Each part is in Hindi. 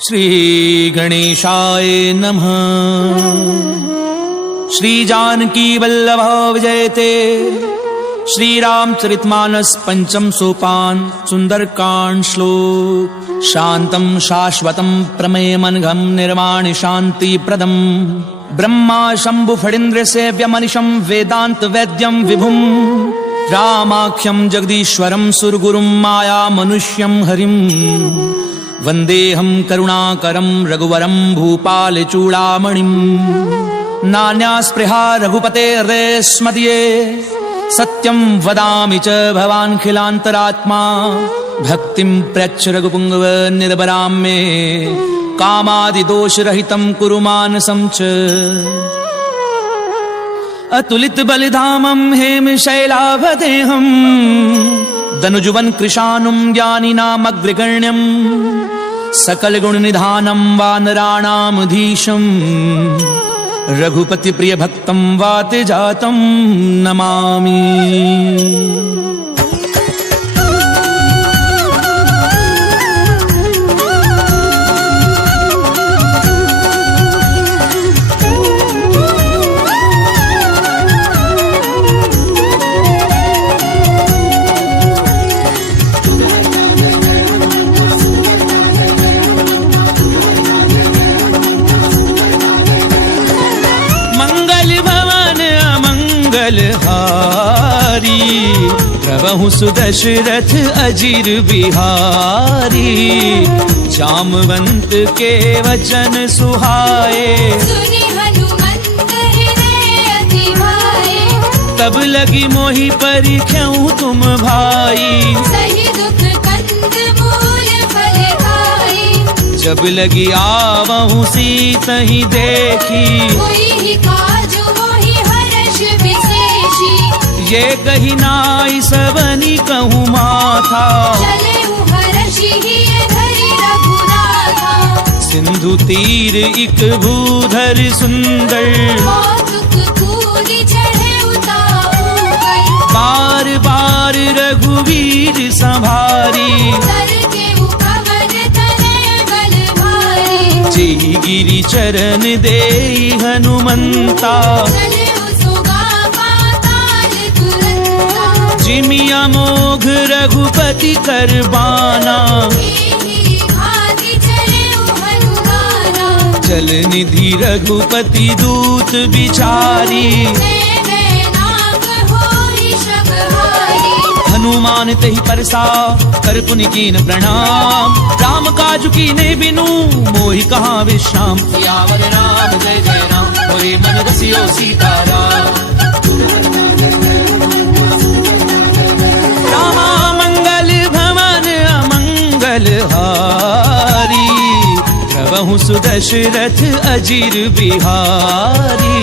श्री गणेशाय नमः। श्री जानकी वल्लभ विजयते। श्री रामचरितमानस पंचम सोपान सुंदरकांड श्लोक। शांतं शाश्वतं प्रमेयमनघं निर्वाणि शांति प्रदम ब्रह्मा शंभु फणीन्द्र सेव्यमनिशं वेदांत वैद्यं विभुं रामाख्यं जगदीश्वरं सुरगुरुं माया मनुष्यं हरिं वंदेहं करुणाकरं रघुवरं भूपाल चूड़ामणिं। नान्या स्पृहा रघुपते हृदये स्मदीये सत्यं वदामि च भवान्खिलान्तरात्मा। भक्तिं प्रयच्छ रघुपुंगव निर्भरां मे कामादिदोषरहितं कुरु मानसं च। अतुलित बलिधामं हेमशैलाभदेहं दनुजुवन कृशानुं ज्ञानिनामग्रगण्यं सकल गुण निधानं वानराणामधीशं रघुपति प्रिय भक्तं वात जातं नमामि। प्रभु सुदशरथ अजीर बिहारी जामवंत के वचन सुहाए। सुनि हनुमंत हृदय अति भाए। तब लगी मोहि परिख्याऊं तुम भाई। सही दुख कंद मूल फल खाई। जब लगी आवहूं सीतहि देखी। कोई काजु मोहि हर्ष विशेषी। ये कही नाई सबनी कहूँ माथा। चले हर्षि ही धरि रघुनाथा। सिंधु तीर इक भूधर सुंदर। कौतुक कूदि चढ़े उताऊ गई। बार बार रघुवीर संभारी। तर के उपवन तनय बल भारी। जेहि गिरि चरण देई हनुमंता। चले सुगा पाताल तुरंता। जिमिया मोघ रघुपति कर बाना। एहि भांति चले हनुमाना। चल निधि रघुपति दूत बिचारी। नैन नाग होई शब हारी। हनुमान तहि परसा कर पुनि कीन प्रणाम। राम काज कीने बिनु मोहि कहाँ विश्राम। सियावर राम जय जय राम होए मन रसियो सीताराम। रामा मंगल भवन अमंगल हारी। प्रभु सुदशरथ अजीर बिहारी।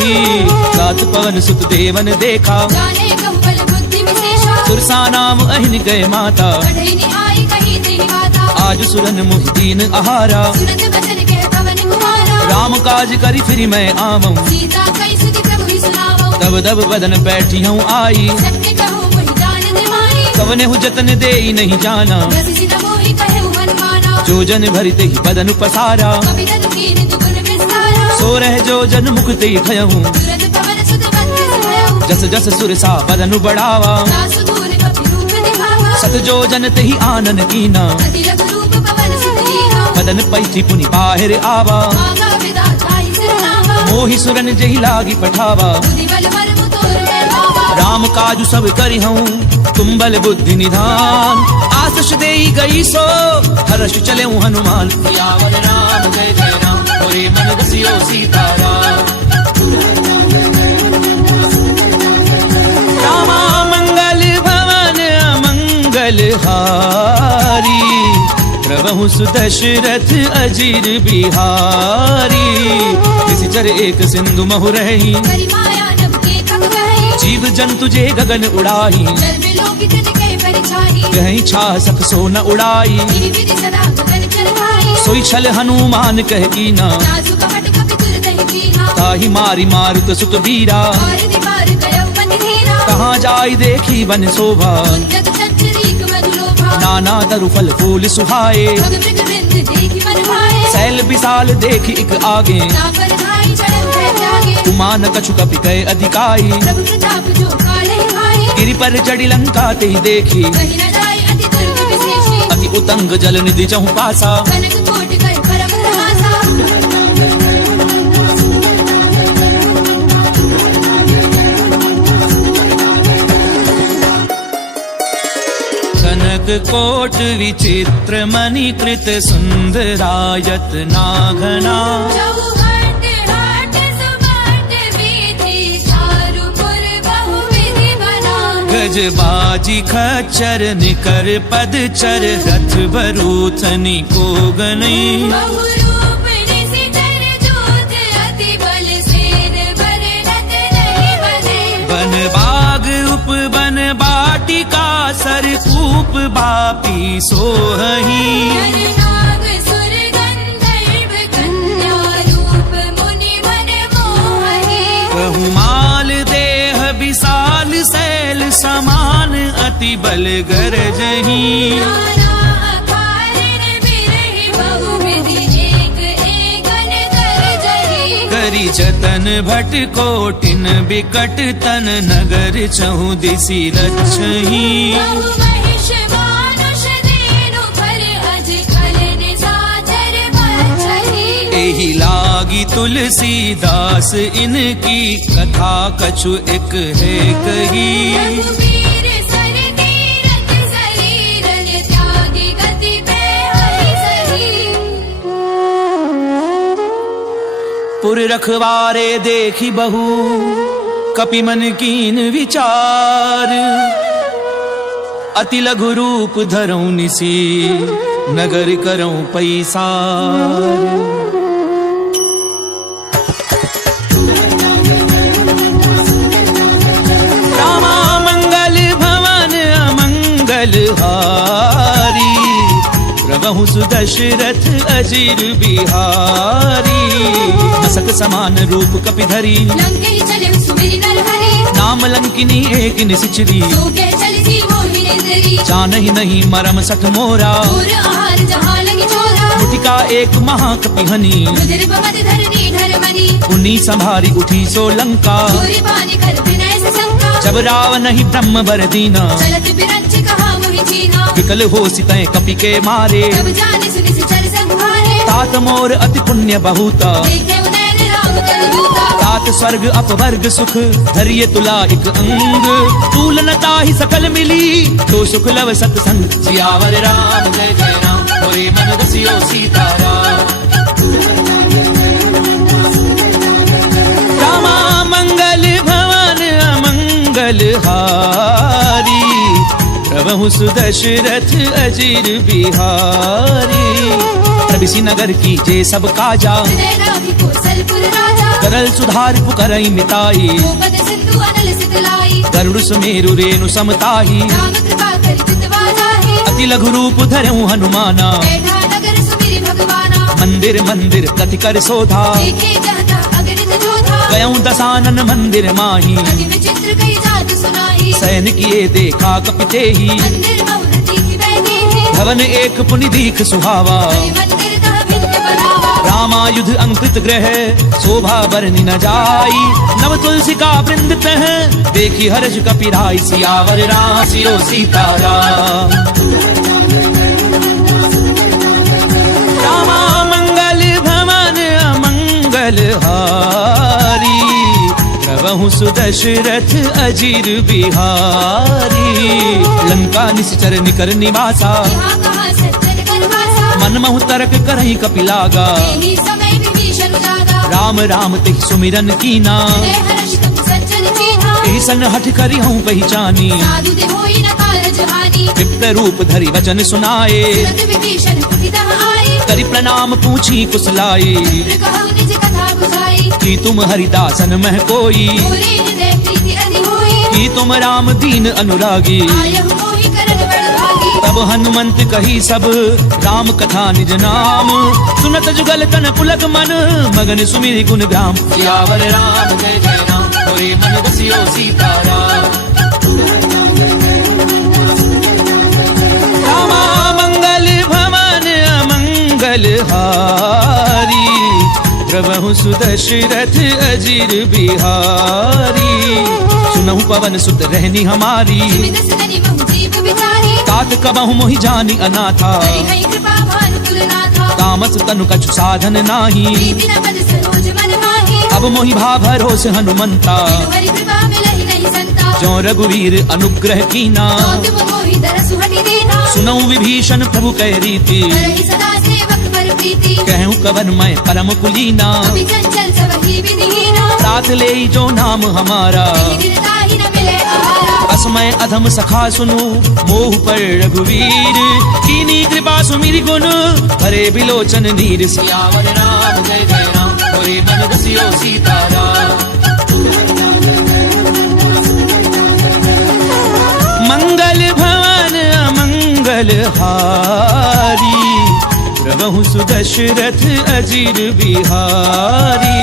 गात पवन सुत देवन देखा। जाने कंपल बुद्धि विशेषा। सुरसा नाम अहिन गए माता। बढ़ई निहाई कही तेहि गाथा। आज सुरन मुहि दीन आहारा। सुनत बचन कह पवन कुमारा। राम काज करी फिर मैं आवऊं। सीता कई सुति प्रभु ही सुनावो। तब दब बदन बैठी हूँ आई। सत्य कहूँ मोहि जान निमाई। कवने हु जतन देई नहीं जाना। रस सिर मोहि कहे हनुमाना। जो जन भरित ही बदन पसारा। कवि तनु कीन दुगुन विस्तारा। सो रह जो जन मुख ते खयहूँ। तुरत पवन सुत बंधु भयउ। जस जस सुरसा बदन बढ़ावा। दासु दूर कपि रूप दिखावा। सत जो जन तेहि आनन कीना। अति लघु रूप पवन सुत लीहा। बदन पैठी पुनि बाहिर आवा। आगा विधाता ही सिरनावा। मोहि सुरन जहि लागी पठावा। बुद्धि बल मर्म तोर वैभावा। राम काजु सब करि हूँ तुम बल बुद्धि निधान। आशीष देई गई सो हर्ष चले हनुमान। सियावर राम जय जय राम होए मन रसियो सीताराम। रामा मंगल भवन अमंगल हारी। प्रभु सुदशरथ अजीर बिहारी। किसी चर एक सिंधु महु रही। करि माया नभ के कब गए। जीव जंतु जे गगन उड़ाही। जल विलोकित निकहे परिछाही। कहीं छा सक सो न उड़ाई। विधि विधि सदा गगन चर भाई। सोई छल हनुमान कह कीना। नासु कपट कपि तुर दहि कीना। ताहि मारी मारुत सुत वीरा। बार दीवार गयउ पति धीरा। कहाँ जाई देखी वन शोभा। उन्नत चंचरीक मधुलोभा। नाना तरु फल फूल सुहाए। भग मृग वृंद देखि मन भाए। सैल विकल विशाल देखी इक आगे, तापर भाई चढ़न है त्यागे, कुमान कछु कपि कहे अधिकाई, प्रभु प्रताप जो काले भाई, गिरि पर चढ़ी लंका ते ही देखी, कहीं न जाए अति दुर्ग विशेषी, अति उतंग जल निधि चहु पासा, कनक कोट कर परम प्रहासा, कनक कोट विचित्र मणिकृत सुंदरायत नाघना, चौहट हाट सुबाट वीथि, चारुपुर बहुविधि बना, गज बाजी खच्चर निकर पदचर रथ बरूथनी को गनी, बहुरूप निशिचर जोत, अति बल सेन बरनत नहीं बने, बन बाग उप बन बाटिका सर कूप बापी सोहही, नर नाग सुर गंधर्व कन्या रूप मुनि मन मोहि, बहुमाल देह विशाल शैल समान अति बल गरजही, नाना अकारण बिरहि बहुविधि, एक एकन गरजहि, करी जतन भट कोटिन विकट तन नगर चहु दिशि रक्षही, बहु महिष मानुष देनु पर अज कल निशाचर बचहि, एहि लागी तुलसीदास इनकी कथा कछु एक है कही, रघुवीर सर तीरथ शरीरन त्यागी गति पे हरि सही, पुर रखवारे देखी बहु कपि मन कीन विचार, अति लघु रूप धरऊं निसी नगर करऊं पैसार, रामा मंगल भवन अमंगल हारी, प्रभु सुदशरथ अजिर बिहारी, मसक समान रूप कपि धरी, लंके चले सुमिरि नरहरि, नाम लंकिनी एक निसिचरी, सूखे चलसी मोहिनेन्द्री, जानहि नहीं मरम सठ मोरा, और आहार जहाँ लगी चोरा, मुटिका एक महाकपिहनी, रुधिर बमत धरनी धरमनी, उन्नी संभारी उठी सो लंका, सूर्य पानी कर विनय से शंका, जब रावण ही ब्रह्म बर दीना, चलत बिरंच कहा मोहि चीना, विकल हो सितय कपि के मारे, जब जाने सुनि से चर संहारे, तात मोर अति पुण्य बहुता, देखे उनैन राम तन दूता, तात स्वर्ग अपवर्ग सुख धरिय तुला एक अंग, तूलनता ही सकल मिली तो सुख लव सत्संग, सियावर राम जय जय राम, होरे मन रसियो सीताराम, रामा मंगल भवन अमंगल हारी, प्रभु सुदशरथ अजिर बिहारी, प्रभिसी नगर की जे सब काजा, हृदय राखी कौशलपुर राजा, करल सुधार पुकरई मिताई, गोपद सिंधु अनल सितलाई, गरुड़ सुमेरु रेणु समताही, राम कृपा कर चितवा जाहि, अति लघु रूप धरऊं हनुमाना, बैठा नगर सुमिरि भगवाना, मंदिर मंदिर कति कर सोधा, देखे जहता अगणित जोधा, गयऊं दसानन मंदिर माही, अति विचित्र कई जात सुनाई, सैन किए देखा कपिते ही, मंदिर बहुरती की बैठी थी, भवन एक पुनि दीख सुहावा, हरि मंदिर तह भिन्न बनावा, रामायुध अंकित ग्रह शोभा बरनि न जाई, नव तुलसी का वृंद तह देखी हर्ष कपि राई, सियावर राम सियो सीताराम, रामा मंगल भवन अमंगल हारी, प्रभु सुदशरथ अजिर बिहारी, लंका निश्चर निकर निवासा, यहाँ कहाँ सज्जन करवासा, मन महु तर्क करहि कपि लागा, यही समय विभीषण जागा, राम राम तिहि सुमिरन कीना, हृदय हर्ष तुम सज्जन चीन्हा, एहि सन हठ करि हूँ पहचानी, साधु दे होई न कारज हानि, तृप्त रूप धरि वचन सुनाए, तुरत विभीषण कुपितः आए, करि प्रणाम पूछी कुशलाई, मित्र कहु निज कथा बुझाई, कि तुम हरिदासन मह कोई, मोरे हृदय प्रीति अधि होई, कि तुम राम दीन अनुरागी, आयहु मोहि करन बड़ भागी, तब हनुमंत कही सब राम कथा निज नाम, सुनत जुगल तन पुलक मन मगन सुमिरि गुण ग्राम, सियावर राम जय जय राम, होरे मन रसियो सीताराम, रामा मंगल भवन अमंगल हारी, प्रभु सुदशरथ अजीर बिहारी। सुनहु पवन सुत रहनी हमारी, सुमित सदनि बहु जीव बिचारी। तात कबहु मोहि जानी अनाथा, हरि कृपा भानु कुलनाथा। तामस तनु कछु साधन नाही, प्रीति न पद सरोज मन माही। अब मोहि भा भरोस हनुमंता, हरि कृपा मिलहि नहीं संता। जो रघुवीर अनुग्रह कीना, तुम मोहि दरसु हटि देना। सुनऊ विभीषण प्रभु कह रीति, करहि सदा सेवक पर प्रीति। कहूँ कवन मैं परम कुलीना, कवि चंचल सबहि विधिहीना। साथ ले जो नाम हमारा, गिरताहि न मिले आहारा। असमय अधम सखा सुनु, मोह पर रघुवीर। कीनी कृपा सुमिरि गुण, भरे बिलोचन नीर। सियावर राम जय जय राम, होरे मन बसियो सीताराम। मंगल भवन अमंगल हारी, प्रभु सुदशरथ अजीर बिहारी।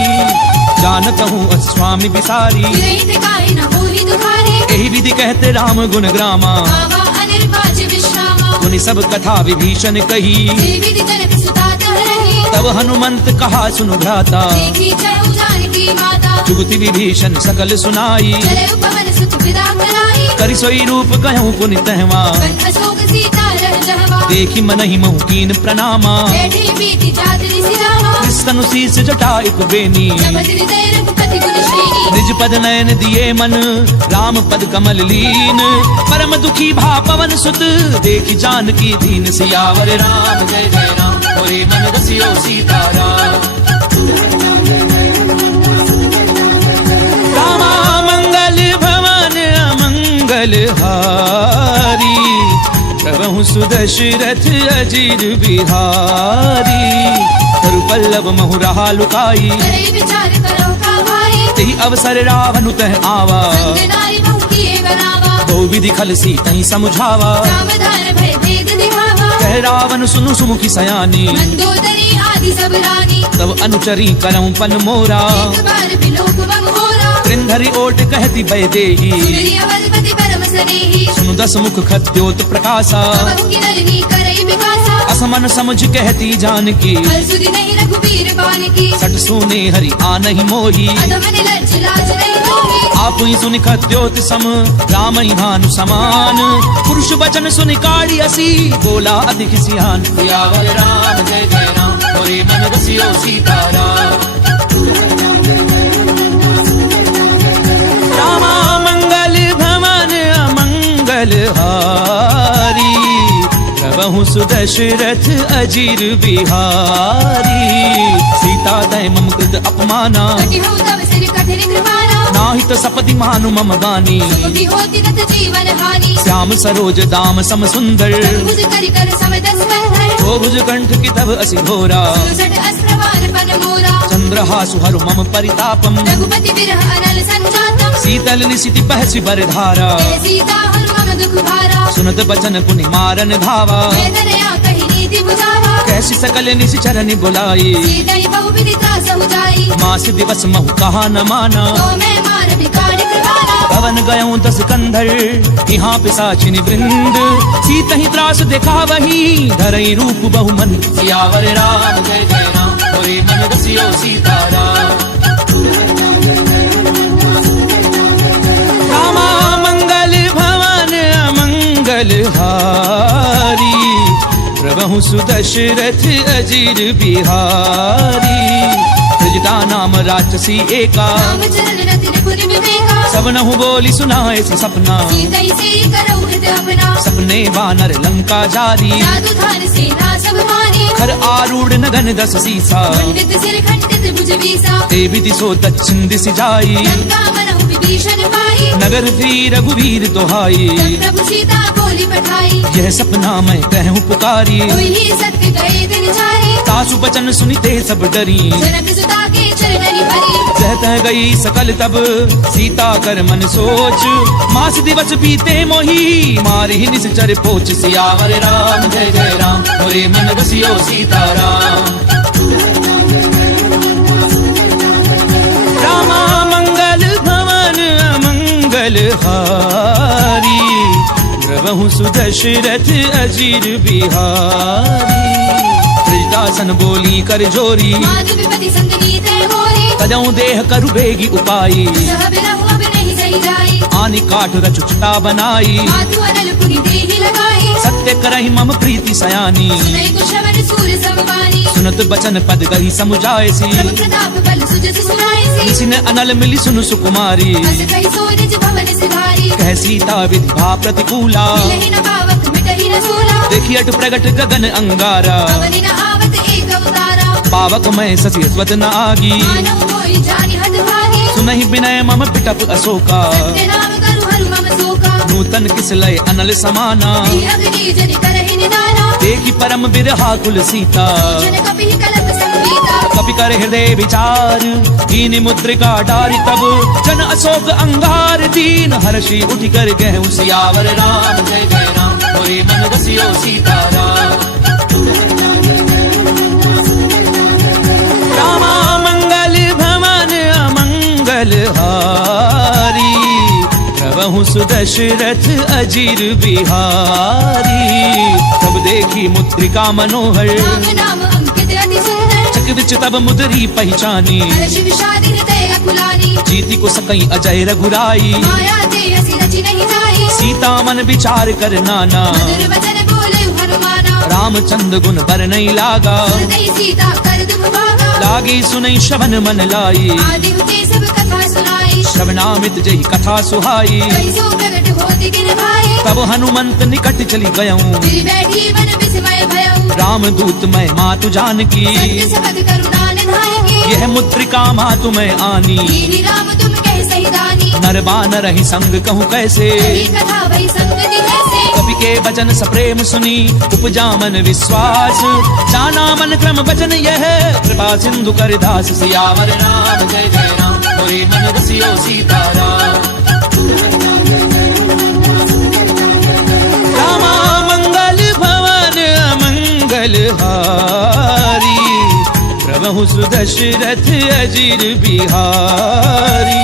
जानत हूँ अस्वामी बिसारी, विरहित काहि न होहि दुखारी। यही विधि कहते राम गुण ग्रामा, बाबा अनिर्वाच विश्रामा। मुनि सब कथा विभीषण कही, जे विधि जनक सुता तहरहि। तब हनुमंत कहा सुनु भ्राता, देखी जयउ जानकी माता। जुगति विभीषण सकल सुनाई, चलउ पवन सुत विदा कराई। करि सोई रूप कहूँ पुनि तहवा, बन अशोक सीता रह जहवा। देखी मनहि महु कीन प्रणामा। बैठे बीती जात ऋषि रामा। कृष्ण शीस जटा एक बेनी, जब हृदय रघुपति गुण श्रेणी। निज पद नयन दिए मन, राम पद कमल लीन। परम दुखी भा पवन सुत, देखी जानकी दीन। सियावर राम जय जय राम, होरे मन बसियो सीताराम। रामा मंगल भवन अमंगल हारी, प्रभु सुदशरथ अजीर बिहारी। तरु पल्लव महु रहा लुकाई, करे विचार करो का भाई। तेहि अवसर रावण तह आवा। संग नारी बहु किए बनावा। बहु विधि खल सी तहि समुझावा। सावधान भय भेद दिखावा। कह रावण सुनु सुमुखी सयानी, मंदोदरी आदि सब रानी। तब अनुचरी करऊं पन मोरा। एक बार बिलोक बम होरा। त्रिंधरी ओट कहती बैदेही, सुंदरी अवधपति परम स्नेही। सुनु दस मुख खद्योत प्रकाशा। बहु की नलिनी करई विकासा। असमन समझ कहती जानकी, फल सुधि नहीं रघुबीर बान की। सट सुने हरि आनहि मोही। अधम निलज्ज लाज नहीं होगी। आप ही सुनि खद्योत सम, राम ही भानु समान। पुरुष वचन सुनि काढ़ी असी, बोला अधिक सियान। सियावर राम जय जय राम, होरे मन बसियो सीताराम। रामा मंगल भवन अमंगल हारी, प्रभु सुदशरथ अजीर बिहारी। सीता दय मम कृत अपमाना, कटि हो तव सिर कठिन कृपाना। नाहित सपदि मानु मम बानी। सुमति होति नत जीवन हानि। श्याम सरोज दाम सम सुंदर, भुज करि कर सम दस बंधन। ओ भुज कंठ की तब असि घोरा। सुसट अस्त्रवान पन मोरा। चंद्रहासु हरु मम परितापम, रघुपति विरह अनल संजातम। शीतल निशिति पहसि बरधारा। जय सीता हनुमन दुख भारा। सुनत बचन पुनि मारन धावा। वेदनया कहि नीति बुझावा। कैसी सकल निशि चरनि बुलाई, सीतहि बहु विधि त्रासहु जाई। मास दिवस महु कहा न माना। तो मैं मार बिगाड़ कृपाला। पवन गयों दस कंधर, यहाँ पिशाचिनि वृंद। सीतहि त्रास देखा वही, धरई रूप बहु मन। सियावर राम जय जय राम, होरे मन बसियो सीताराम। रामा मंगल भवन अमंगल हारी, प्रभु सुदशरथ अजीर बिहारी। त्रिजटा नाम राक्षसी एका, राम चरण रति रिपुर विवेका। सब नहु बोली सुनाए से सपना। सीतहि से करऊ हृदय अपना। सपने वानर लंका जारी, जादू धार सेना सब मानी। खर आरूढ़ नगन दस सीसा। खंडित सिर खंडित भुज बीसा। देवी दिसो दक्षिण दिस जाई, लंका मनहु विभीषण पाई। नगर भी रघुवीर दोहाई। तब प्रभु सीता बोली पठाई। यह सपना मैं कहूँ पुकारी, कोई ही सत्य गए दिन जारी। सासु बचन सुनिते सब डरी। जनक सुता के चरणनि भरी। सहत गई सकल तब सीता कर मन सोच। मास दिवस बीते मोही, मारी निश्चर पोच। सियावर राम जय जय राम, होरे मन बसियो सीताराम। रामा मंगल भवन अमंगल हारी, प्रभु सुदशरथ अजीर बिहारी। त्रिजटासन बोली कर जोरी माधु विपति संगनी तय होरी तजऊ देह करु बेगी उपाई सह बिरहु अब नहीं सही जाई आनि काठ रचुचता बनाई माधु अनल पुरी देहि लगाई सत्य करहि मम प्रीति सयानी सुनई कुशवर सूर समवानी सुनत बचन पद गही समुझायसी प्रभु प्रताप बल सुजस सुनाईसी किसी ने अनल मिली सुनु सुकुमारी अस कहि सोई निज भवन सिधारी कह सीता विधवा प्रतिकूला मिलहि न पावक मिटहि न सूला देखी अट प्रगट गगन अंगारा अवनि न आवत एक अवतारा पावक मैं ससी स्वत न आगी मानव मोहि जानि हत भागी सुनहि विनय मम पिटप अशोका सत्य नाम करु हरु मम शोका नूतन किस लय अनल समाना ही अग्नि जनि करहि निदाना देखी परम बिरहा कुल सीता जन कपि कलप संगीता कपि कर हृदय विचार दीन मुद्रिका डारी तब जन अशोक अंगार दीन हर्षि उठ कर गहु सियावर राम जय जय राम मोरे मन बसियो सीताराम रामा मंगल भवन अमंगल हारी प्रभु सुदशरथ अजीर बिहारी तब देखी मुद्रिका मनोहर राम नाम अंकित अति सुंदर चक विच तब मुदरी पहचानी हर्ष विषाद हृदय अकुलानी जीती को सकई अजय रघुराई माया ते हसी रचि नहीं जाई सीता मन विचार कर नाना मधुर वचन बोले हनुमाना रामचंद्र गुण बर नहीं लागा हृदय सीता कर दुख भागा लागी सुनई श्रवण मन लाई आदि ते सब कथा सुनाई श्रवणामित जही कथा सुहाई कई सो प्रगट होती दिन भाई तब हनुमंत निकट चली गयऊं फिर बैठी वन विस्मय भयऊ राम दूत मैं मातु जानकी सत्य सबद करुणा निधाएंगे यह मुद्रिका मातु मैं आनी दीनी राम तुम कह सही दानी नर बानर ही संग कहूँ कैसे सही कथा वही संगति कैसे कवि के वचन सप्रेम सुनी उपजा मन विश्वास जाना मन क्रम वचन यह कृपा सिंधु कर दास सियावर राम जय जय राम मोरे मन रसियो सीताराम रामा मंगल भवन अमंगल हारी प्रभु सुदशरथ अजीर बिहारी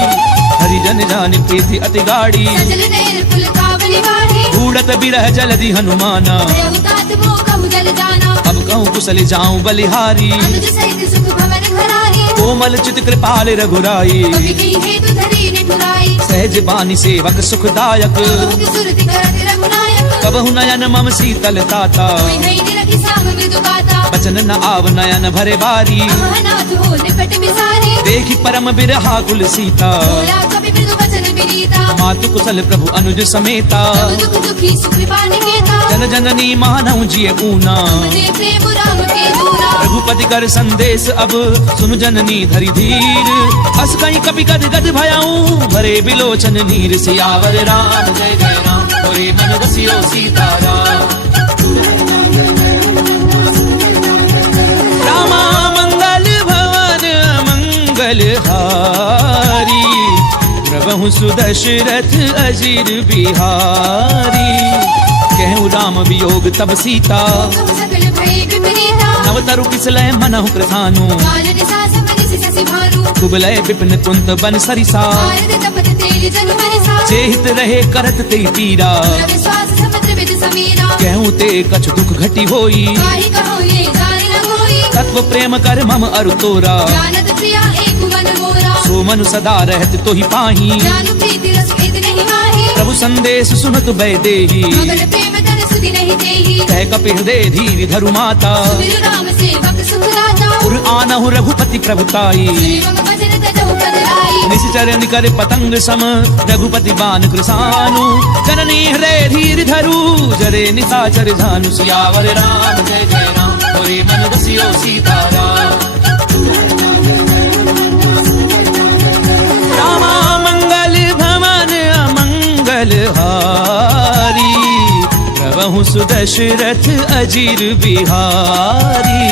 हरिजन जान प्रीति अति गाड़ी सजल नैन पुल कावली वाढ़ी ढूढ़त बिरह जलधि हनुमाना भयउ तात मोह कहु जल जाना अब कहूँ कुशल जाऊं बलिहारी अनुज सहित सुख भवन घराही कोमल चित कृपाल रघुराई कवि कही हेतु धरी निठुराई सहज बानी सेवक सुखदायक भोग सुरति करत रघुनायक कबहु नयन मम शीतल ताता कोई नहीं निरखि साम मृदु गाता बचन न आव नयन भरे बारी अहनाथ हो निपट बिसारी देखी परम बिरहा कुल सीता बोला कवि मृदु वचन विनीता मातु कुशल प्रभु अनुज समेता सब दुख दुखी सुख कृपा निकेता जन जननी मानव जिय ऊना दे प्रेम राम के दूरा रघुपति कर संदेश अब सुन जननी धरि धीर अस कहीं कपि गद गद भयाऊं भरे बिलोचन नीर सियावर राम जय जय राम मोरे मन रसियो सीताराम रामा मंगल भवन मंगल हारी प्रभु सुदशरथ अजीर बिहारी कहूँ राम वियोग तब सीता कहु सकल भय विपरीता नवतरु किसलय मनहु कृथानु काल निसास मनिसि शशि भानु कुबलय विपिन कुंत बन सरिसा भारत तपत तेल जनु बरसा चेहित रहे करत ते पीरा विश्वास समुद्र विद समीरा कहूँ ते कछु दुख घटी होई काहि कहो ये जान न होई तत्व प्रेम कर मम अरु तोरा जानत प्रिया एक मन मोरा सो मनु सदा रहत तो ही पाही जानु प्रीति रस भेद नहीं माही प्रभु संदेश सुनत बै देही मगन प्रेम तन सुधि नहीं देही कह कपि हृदय धीर धरु माता सुमिर राम सेवक सुख दाता उर आनहु रघुपति प्रभुताई श्रीमम भजन तजहु पद लाई निश्चर निकर पतंग सम रघुपति बान कृसानु जननी हृदय धीर धरु जरे निशाचर झानु सियावर राम जय जय राम मोरे मन रसियो सीताराम रामा मंगल भवन अमंगल हारी प्रभु सुदशरथ अजीर बिहारी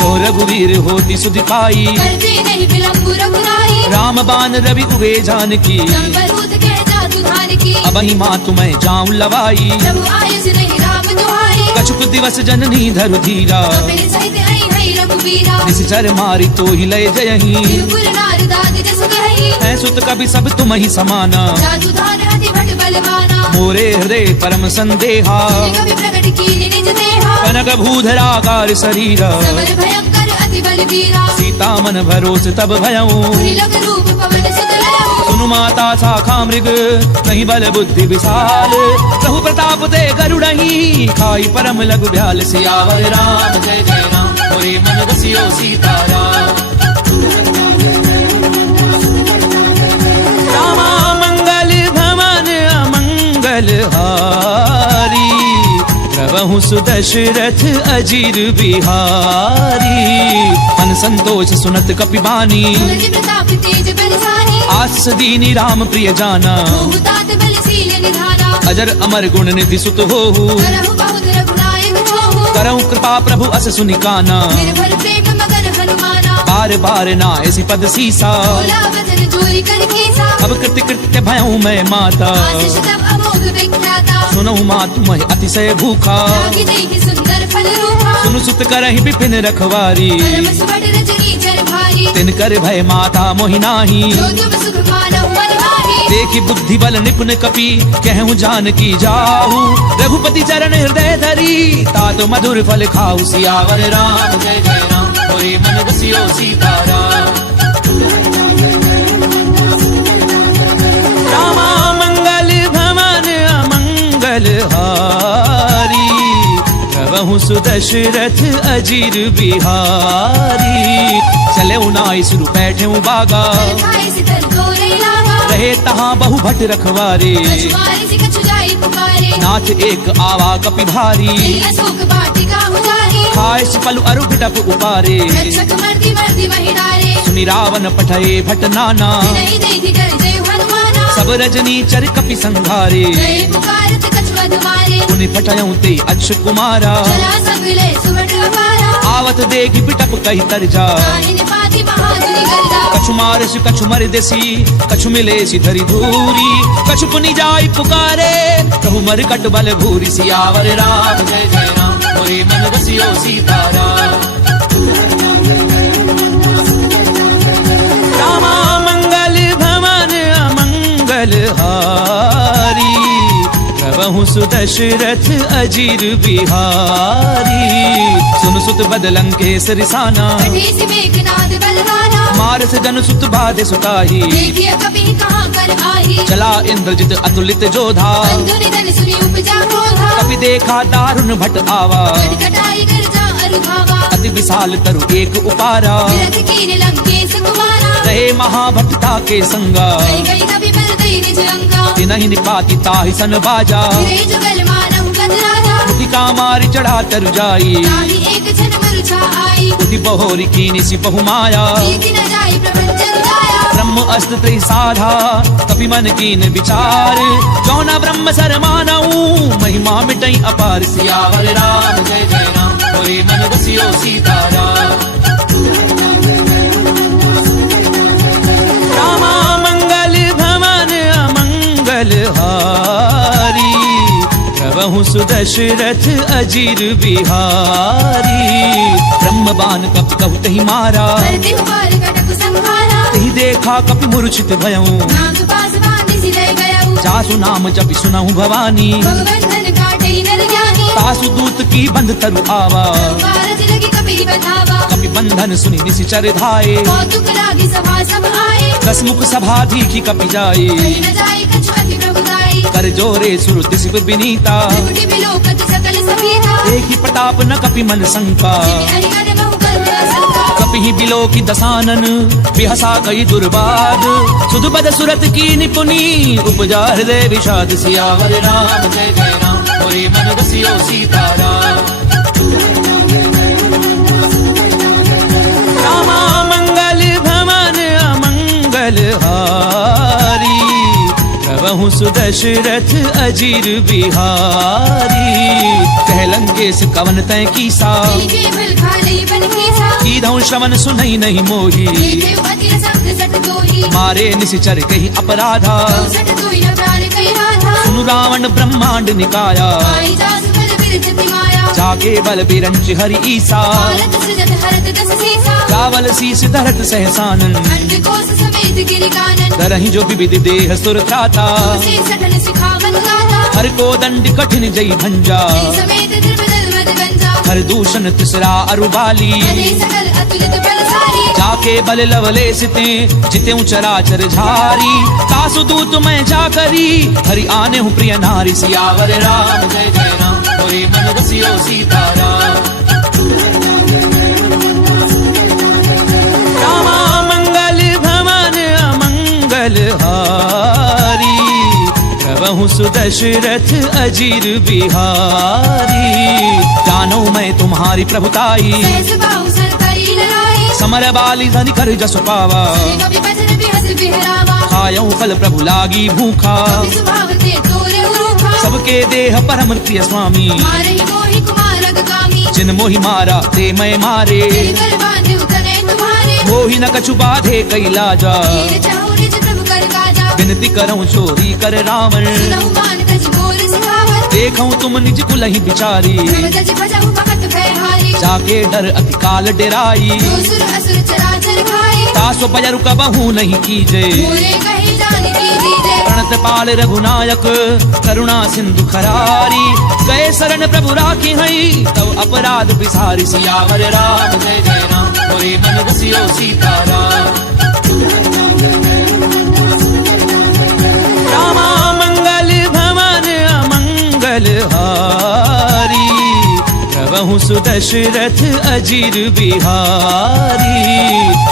तो रघुवीर होती सुधि पाई करते नहीं विलंब रघुराई राम बान रवि उगे जानकी संबरूत कह जातु धान की अब ही माँ तुम्हें जाऊं लवाई प्रभु आयुष नहीं राम दुहाई कछुक दिवस जननी धरु धीरा मेरे सहित आई हई रघुबीरा निश्चर मारी तो ही लय जयही तिरुपुर नारदाद जस गई है सुत कभी सब तुम ही समाना जादू धान अति भट बलवाना मोरे हृदय परम संदेहा कवि प्रकट की निज देहा कनक भूधराकार शरीरा समर भयंकर अति बलवीरा सीता मन भरोस तब भयऊ त्रिलोक रूप पवन सुत लयऊ सुनु माता शाखा मृग नहीं बल बुद्धि विशाल प्रभु प्रताप ते गरुड़ही खाई परम लघु ब्याल सियावर राम जय जय राम मोरे मन बसियो सीताराम रामा मंगल भवन अमंगल हारी प्रभु सुदशरथ अजीर बिहारी मन संतोष सुनत कपिबानी तुलसी प्रताप तेज बलसानी आस दीनी राम प्रिय जाना बहुतात बलशील निधाना अजर अमर गुण निधि सुत हो करहु बहुत रघुनायक होहु करऊं कृपा प्रभु अस सुनिकाना निर्भर प्रेम मगन हनुमाना बार बार ना ऐसी पद सीसा बोला वचन जोरी कर केसा अब कृत्य कृत्य भयऊं मैं माता आशीष तब अमोघ विख्याता सुनऊ माँ तुम्हें अतिशय भूखा रागी देखि सुंदर फल रूपा सुनु सुत करहि विपिन रखवारी परम सुबट रजनी चर भारी तिन कर भय माता मोहि नाही जो तुम सुख मानहु मन माही देखी बुद्धि बल निपुण कपि कहूँ जानकी जाहू रघुपति चरण हृदय धरी तात मधुर फल खाऊ सियावर राम जय जय राम मोरे मन बसियो सीताराम रामा मंगल भवन अमंगल हारी प्रभु सुदशरथ अजीर बिहारी चले उनाई सुरु बैठे बागा खाए सितर गोरे लागा रहे तहाँ बहु भट रखवारे कछुआरे से कछु जाई पुकारे नाथ एक आवा कपि भारी अशोक वाटिका उजारी खाए पलु अरु बिटप उपारे रक्षक मर्दी मर्दी महिलारे सुनि रावण पठये भट नाना नहीं देखी कर जय हनुमाना सब रजनी चर कपि संघारे जय पुकारत कछुअध मारे पुनि पठयऊं ते अक्ष कुमारा चला सगले सुबट अपारा आवत देखी बिटप कही तर जा नारी निपाति महाजुनि गर्दा कछु मारस कछु मर देसी कछु मिले सी धरी धूरी कछु पुनि जाई पुकारे प्रभु मर कट बल भूरी सियावर राम जय जय राम मोरे मन बसियो सीताराम रामा मंगल भवन अमंगल हारी प्रभु सुदशरथ अजीर बिहारी सुन सुत बदलं केसरी साना कठेसी मेघनाद बलवाना मारस जन सुत बाधे सुताही देखिए कभी कहाँ कर आई चला इंद्रजित अतुलित जोधा बंधु निधन सुनी उपजा क्रोधा कभी देखा दारुण भट आवा कटकटाई गर्जा अरुभावा अति विशाल तरु एक उपारा विरथ कीन लंकेश कुमारा रहे महाभट्टा के संगा गई गई कभी बल गई निज अंगा तिनहि निपाति ताहि सन बाजा फिरे जुगल मानहु बदलाना मुखिका मारी चढ़ा तरु जाई ताहि एक क्षण मरुछा आई उठी बहोरी कीनी सी बहु माया प्रीति न जाई प्रपंचन जाया ब्रह्म अस्त्र त्रि साधा कपि मन कीन विचार जौना ब्रह्म सर मानऊ महिमा मिटई अपार सियावर राम जय जय राम मोरे मन बसियो सीताराम रामा मंगल भवन अमंगल हारी प्रभु सुदशरथ अजीर बिहारी ब्रह्म बान कपि कहु तहि मारा करते हुबार कटक संहारा तहि देखा कपि मूर्छित भयऊ नाग पास बांधि सिलय गयऊ जासु नाम जपि सुनहु भवानी भगवंधन काटे नर ज्ञानी तासु दूत की बंध तरु आवा कारज लगी कपि बतावा कपि बंधन सुनि निशिचर धाये कौतुक लागी सभा सब आए दसमुख सभा दीखी कपि जाए कहीं न जाए कछु अति प्रभुदाई कर जोरे सुर दिशिव विनीता त्रिपुटी बिलोकत सकल सभीता देखी प्रताप न कपि मन शंका हरिहर बहु कल्प असंका कपि ही बिलो की दसानन बिहसा कई दुर्बाद सुध बद सुरत की निपुनी उपजा हृदय विषाद सियावर राम जय जय राम मोरे मन बसियो सीताराम रामा मंगल भवन अमंगल हारी प्रभु सुदशरथ अजीर बिहारी कह लंकेश कवन तय कीसा के भल खाले बन केसा कीधौ श्रवण सुनई नहीं मोही देखे अति रसंग सट तोही मारे निशिचर कही अपराधा सट तोही न प्राण कही राधा सुनु रावण ब्रह्मांड निकाया आई जासु बल बिरचति माया जाके बल बिरंच हरि ईसा भारत सृजत धरत दस सीसा चावल शीस धरत सहसानन अंडकोश समेत गिरि कानन धरहि जो विविध देह सुर त्राता से सठन सिखावन गाता हर को दंड कठिन जई भंजा समेत द्रवदल मद गंजा हर दूषण तिसरा अरुबाली हरे सकल अतुलित बलशाली जाके बल लवले सिते जिते चराचर झारी तासु दूत मैं जा करी हरि आने हूँ प्रिय नारी सियावर राम जय जय राम मोरे मन रसियो सीताराम रामा मंगल भवन अमंगल हारी प्रभु सुदशरथ अजीर बिहारी जानो मैं तुम्हारी प्रभुताई सहस बाहु सर करी लड़ाई समर बाली धनि कर जस पावा कभी बचन बिहस बिहरावा खायऊ फल प्रभु लागी भूखा कभी सुभाव ते तोरे उरूखा सबके देह परम प्रिय स्वामी मारे ही मोहि कुमारग कामी जिन मोहि मारा ते मैं मारे तेरे कर बांधे उतने तुम्हारे मोहि न कछु बाधे कैलाजा तीर चाहु निज प्रभु कर काजा विनती करऊं चोरी कर रावण सुनहु मान तज मोर सिखावत देखऊं तुम निज कुलहि बिचारी प्रभ तज भजहु भगत भय हारी जाके डर अति काल डेराई जो सुर असुर चराचर खाए तासो पयरु कबहू नहीं कीजे मोरे कही जान की दीजे प्रणत पाल रघुनायक करुणा सिंधु खरारी गए शरण प्रभु राखी हई तब अपराध बिसारी सियावर राम जय जय राम मोरे मन रसियो सीताराम रामा मंगल भवन अमंगल हारी प्रभु सुदशरथ अजीर बिहारी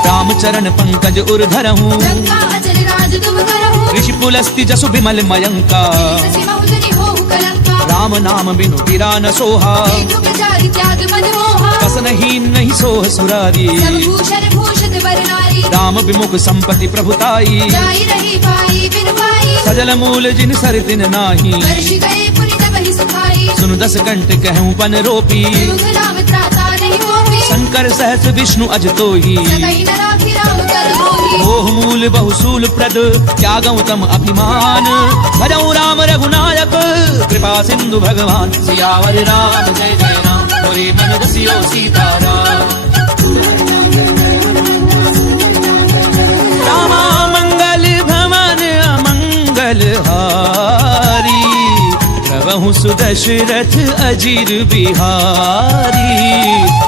रामचरण पंकज उर्धरहूँ लंका अचल राज तुम करहु ऋषि पुलस्ति जसु विमल मयंका ससी बहुजनी होहु कलंका राम नाम बिनु गिरा न सोहा एक प्रचारि त्याग मद मोहा कसनहीन नहीं सोह सुरारी सब भूषण भूषित वर नारी राम विमुख संपत्ति प्रभुताई जाई रही पाई बिन पाई सजल मूल जिन सर दिन नाही वर्ष गए पुनि तब ही सुखाई सुन दस कंठ कहूँ पन रोपी मुख राम त्राता नहीं होती शंकर सहस विष्णु अज तोही सकई न राखी राम कर मोही मोह मूल बहुसूल प्रद त्यागऊ तम अभिमान भजऊ राम रघुनायक कृपा सिंधु भगवान सियावर राम जय जय राम मोरे मन रसियो सीताराम रामा मंगल भवन अमंगल हारी प्रभु सुदशरथ अजीर बिहारी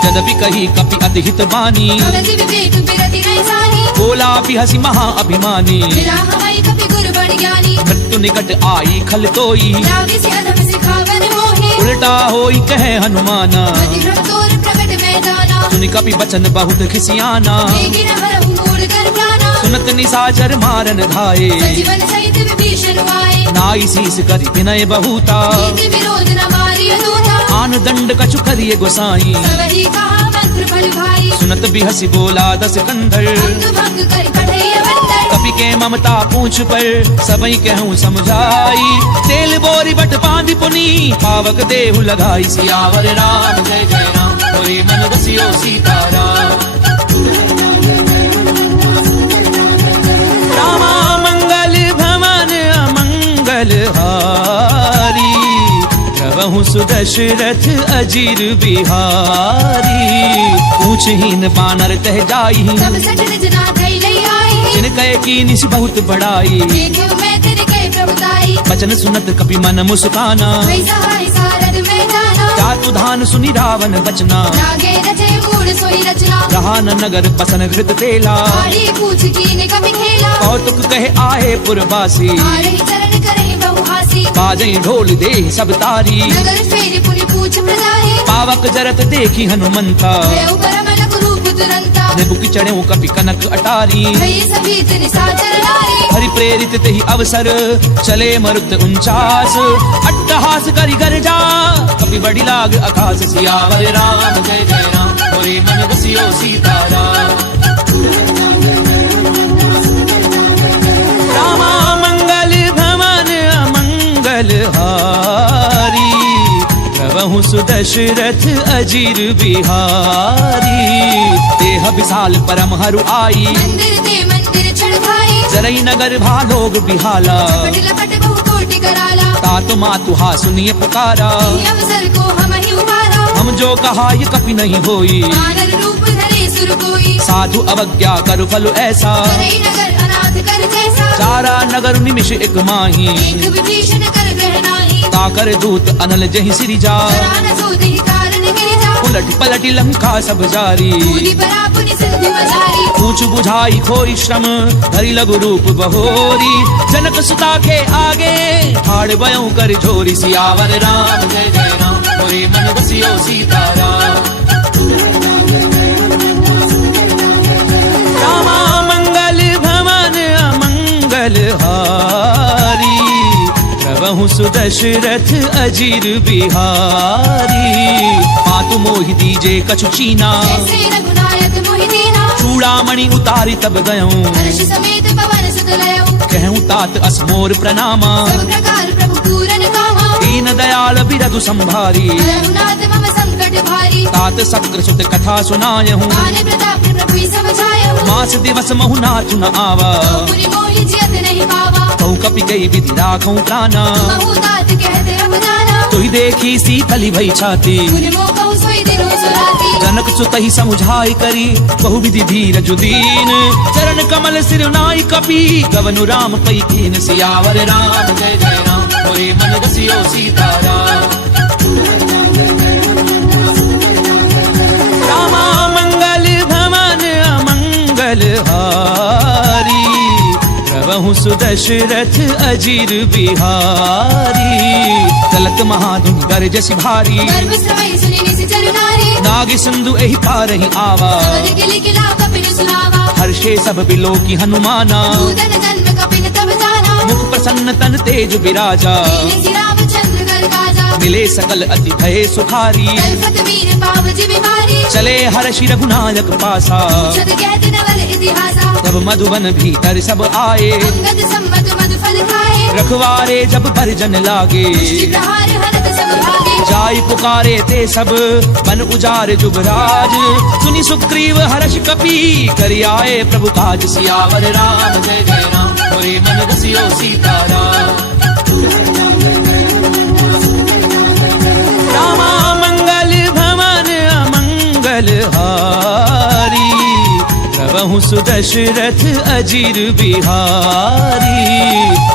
यद्यपि कही कपि अति हित बानी भगति विवेक बिरति नहीं सानी बोला भी हसी महा अभिमानी मेरा हवाई कपि गुरु बड़ ज्ञानी मृत्यु निकट आई खल तोई लागे से अधम सिखावन मोहे उल्टा होई कहे हनुमाना मति भ्रम तोर प्रकट में जाना सुनि कपि बचन बहुत खिसियाना लेगी न हरहु मूल कर प्राणा सुनत निसाचर मारन धाये सजीवन सहित विभीषण आए नाई शीस करि विनय बहुता नीति विरोध न मारिय दूता आन दंड कछु करिए गोसाई सबही कहा मंत्र फल भाई सुनत भी हसी बोला दस कंधर अंग भंग कर कठैया बंदर कपि के ममता पूछ पर सबई कहूँ समझाई तेल बोरी बट बांधि पुनी पावक देहु लगाई सियावर राम जय जय राम मोरे मन रसियो सीताराम रामा मंगल भवन अमंगल हारी प्रभु सुदशरथ अजीर बिहारी पूछहीन बानर तह जाई सब सठ निजना थई लई आई जिन कहे की निस बहुत बड़ाई देखे मैं तेरे कहे प्रभुताई वचन सुनत कपि मन मुस्काना वही सहाय सारद में जाना जातु धान सुनि रावण बचना लागे रचे मूड सोई रचना रहा न नगर बसन घृत तेला आड़ी पूछ कीने कभी खेला कौतुक कहे आए पुरवासी आ रही चरण करही बहुहासी बाजई ढोल दे सब तारी नगर फेरी पुनि पूछ प्रजाही पावक जरत देखी हनुमंता भयउ परमलक रूप तुरंता निबुक चढ़े कपि कनक अटारी भई सभी निशाचर नारी हरि प्रेरित तेहि अवसर चले मरुत 49 अट्टहास करि गर्जा कपि बड़ी लाग आकाश सियावर राम जय जय राम मोरे मन रसियो सीताराम रामा मंगल भवन अमंगल हारी प्रभु सुदशरथ अजीर बिहारी देह विशाल परम हरु आई मंदिर ते मंदिर चढ़ाई जरई नगर भालोग बिहाला लपट लपट बहु कोटि कराला तातु मातु हा सुनिए पुकारा ये अवसर को हम ही उबारा हम जो कहा ये कभी नहीं होई वानर रूप धर गुरु कोई साधु अवज्ञा कर फल ऐसा करे नगर अनाथ कर जैसा चारा नगर निमिष एक माही एक विभीषण कर ग्रह नाही ताकर दूत अनल जहि सिरिजा करान सोधि कारण गिरिजा उलट पलटी लंका सब जारी पूरी परापुनि सिद्धि मझारी पूछ बुझाई खोई श्रम धरि लघु रूप बहोरी जनक सुता के आगे ठाड़ बयऊ कर झोरी सियावर राम जय जय राम मोरे मन बसियो सीताराम रामा मंगल भवन अमंगल हारी प्रभु सुदशरथ अजीर बिहारी मातु मोहि दीजे कछु चीना जैसे रघुनायक मोहि दीना चूड़ामणि उतारी तब गयऊं हर्ष समेत पवन सुत लयऊ कहूँ तात असमोर प्रणामा सब प्रकार प्रभु पूरन कामा दीन दयाल बिरधु संभारी रघुनाथ मम संकट भारी तात सक्र सुत कथा सुनायहूँ आने प्रताप प्रभु समझायऊ मास दिवस महु नाचु न आवा मुनि मोहि जियत नहीं पावा कहूँ कपि गई विधि राखूं प्राणा महु तात कहते अब जाना तुहि देखी सीतली भई छाती मुनि मोह कहु सोई दिनो सुराती जनक सुतहि समुझाई करी बहु विधि धीरजु दीन चरण कमल सिर नाई कपि गवनु राम पई कीन सियावर राम जय जय राम मोरे मन बसियो सीताराम रामा मंगल भवन अमंगल हारी प्रभु सुदशरथ अजीर बिहारी चलत महाधुन गरजसि भारी गर्भ समय सुनि निश्चर नारी नाग सिंधु एहि पारहि आवा सबर किलि किला कपिन सुहावा हर्षे सब बिलो की हनुमाना भूतन जन्म कपिन तब जाना मुख प्रसन्न तन तेज विराजा लीले श्री रामचंद्र कर काजा मिले सकल अति भय सुखारी कल्पत वीर पावज बिहारी चले हर्षि रघुनायक पासा छद कहत नवल इतिहासा तब मधुवन भीतर सब आए अंगद संमत मधु फल खाए रखवारे जब भरजन लागे प्रहार हरत सब भागे जाय पुकारे ते सब बन उजार जुगराज सुनि सुग्रीव हर्ष कपि करि आए प्रभु काज सियावर राम जय जय राम मोरे मन बसियो सीताराम रामा मंगल भवन अमंगल हारी प्रभु सुदशरथ अजीर बिहारी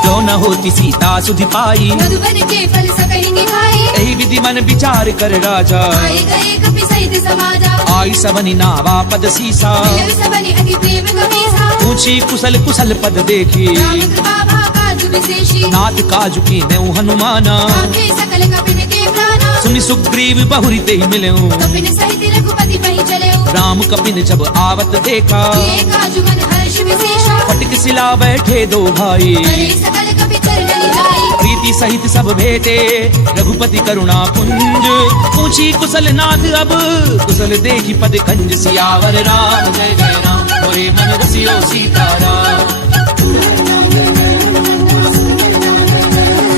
जो न होती सीता सुधि पाई मधुबन के फल सकहि निभाई एहि विधि मन विचार कर राजा आए गए कपि सहित समाजा आई सबनि नावा पद सीसा मिलव सबनि अति प्रेम कबीसा पूछी कुशल कुशल पद देखी राम कृपा भाकाजु विशेषी नाथ काजु की नेउ हनुमाना आखे सकल कपिन के प्राणा सुनि सुग्रीव बहुरी ते मिलेऊ कपिन सहित रघुपति पहि चलेऊ राम कपिन जब आवत देखा ये काजु मन हर्ष विशेषा फटक सिला बैठे दो भाई करे सकल कपि चरण जाई प्रीति सहित सब भेटे रघुपति करुणा पुंज पूछी कुशल नाथ अब कुशल देखी पद कंज सियावर राम जय जय राम मोरे मन बसियो सीताराम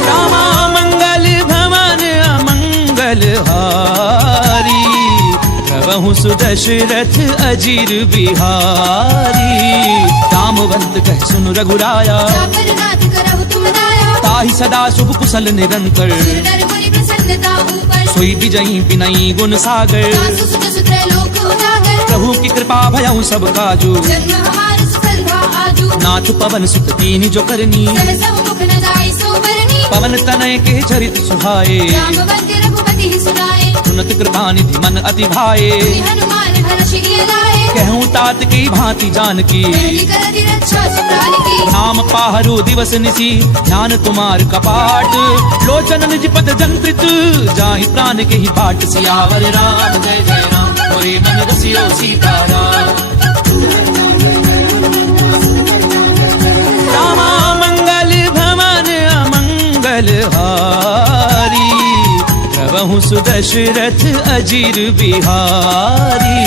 रामा मंगल भवन अमंगल हारी प्रभु सुदशरथ अजीर बिहारी रामवंत कह सुन रघुराया जापर नाथ करहु तुम दाया ताहि सदा शुभ कुशल निरंतर सुरनर मुनि प्रसन्नता ऊपर सोई विजयी विनयी गुण सागर सासु सुत सुत्र लोक उजागर प्रभु की कृपा भयऊ सब काजू जन्म हमार सफल भा आजू नाथ पवन सुत दीन जो करनी सहस मुख न जाय सोबरनी पवन तनय के चरित सुहाए रामवंत रघुपति ही सुनाए सुनत कृपा निधि मन अति भाए श्री हनुमान हर्ष किए लाए कहूँ तात की भांति जानकी करति करति रक्षा सुप्राण की नाम पाहरु दिवस निसी ध्यान तुम्हार कपाट लोचन निज पद जंत्रित जाहि प्राण के ही बाट सियावर राम जय जय राम मोरे मन बसियो सीताराम रामा मंगल भवन अमंगल हारी प्रभु सुदशरथ अजीर बिहारी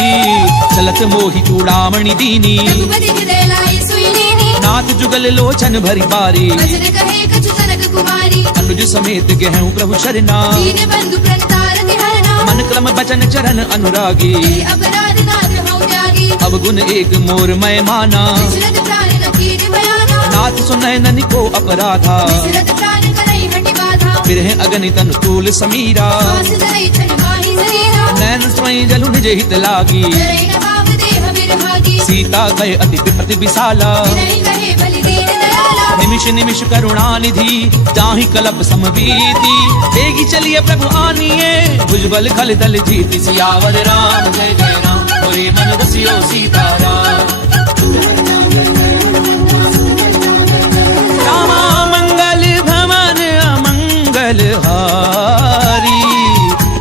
चलत मोहि चूड़ामणि दीनी रघुपति हृदय लाए सोई लेनी नाथ जुगल लोचन भरी बारी वचन कहे कछु जनक कुमारी अनुज समेत गहूँ प्रभु शरणा दीन बंधु प्रणतारति हरना मन क्रम बचन चरण अनुरागी तेरे अपराध नाथ हऊँ त्यागी अब गुण एक मोर मैं माना दशरथ प्राण रखीर बयाना नाथ सुनैनन को अपराधा दशरथ प्राण करई हटि बाधा फिर अगणित अनुकूल समीरा श्वास धरई छन माही शरीरा नैन स्वयं जलु निज हित लागी जरई न भाव देह सीता गए अति विपति विशाला नहीं कहे बलि दीन दयाला निमिष निमिष करुणानिधि जाहि कलप समवीति तेगी चलिए प्रभु आनिए भुजबल खल दल जीति सियावर राम जय जय राम मोरे मन बसियो सीताराम रामा मंगल भवन अमंगल हारी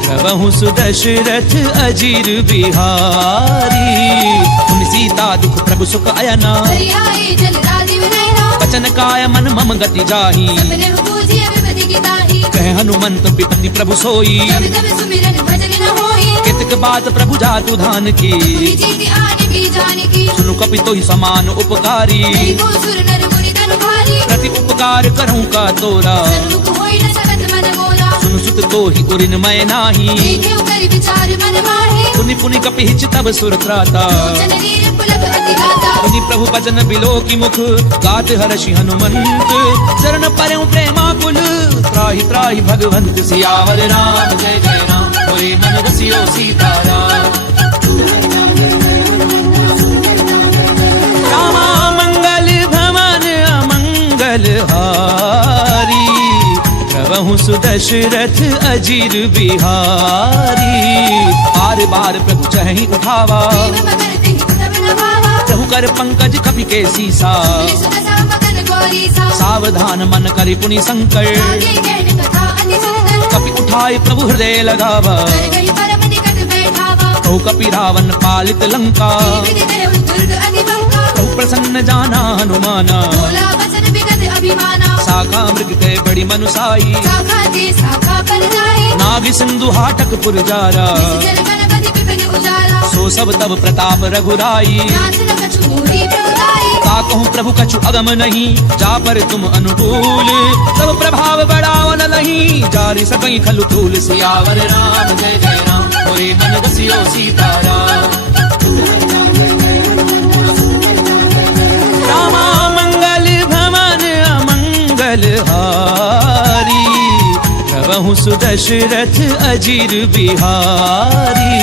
प्रभु सुदशरथ अजीर बिहारी उन सीता दुख प्रभु सुख अयना हरियाए जल राजीव नयना वचन काय मन मम गति जाही सपने पूजिए विपति की ताही कह हनुमंत विपति प्रभु सोई जब तब सुमिरन भजन न होई कितक बात प्रभु जातु धान की पूरी जीति आने की जाने की सुनु कपि तो ही समान उपकारी कई को सुर नर मुनि तन भारी प्रति उपकार करूं का तोरा सन्मुख होई न सकत मन मोरा सुनु सुत तो ही उरिन मैं नाही देखे कर विचार मन माहे पुनि पुनि कपि हिच तब सुर त्राता लोचन नीर पुलक अति गाता पुनि प्रभु बचन बिलो की मुख गात हर्षि हनुमंत चरण परम प्रेमाकुल त्राहि त्राहि भगवंत सियावर राम जय जय राम मोरे मन रसियो सीताराम रामा मंगल भवन अमंगल हारी प्रभु सुदशरथ अजीर बिहारी बार बार प्रभु चहि उठावा देव मगन तिहि तब न भावा प्रभु कर पंकज कपि के सीसा सुत सा मगन गौरी सा सावधान मन करि पुनि संकर आगे कहन कथा अति सुंदर कपि उठाए प्रभु हृदय लगावा कर गई परम निकट बैठावा कहु कपि रावण पालित लंका विधि देव दुर्ग अति बंका कहु प्रसन्न जाना हनुमाना बोला वचन विगत अभिमाना शाखा मृग ते बड़ी मनुसाई शाखा ते शाखा पर जाए नाग सिंधु हाटक पुर जारा जल गणपति विपिन उजाला सो सब तब प्रताप रघुराई नाथ न कछु मोहि प्रभुताई का कहूँ प्रभु कछु अगम नहीं जा पर तुम अनुकूल तब प्रभाव बढ़ाओ न लही जारी सकई खलु धूल सियावर राम जय जय राम मोरे मन बसियो सीताराम रामा मंगल भवन अमंगल हारी प्रभु सुदशरथ अजीर बिहारी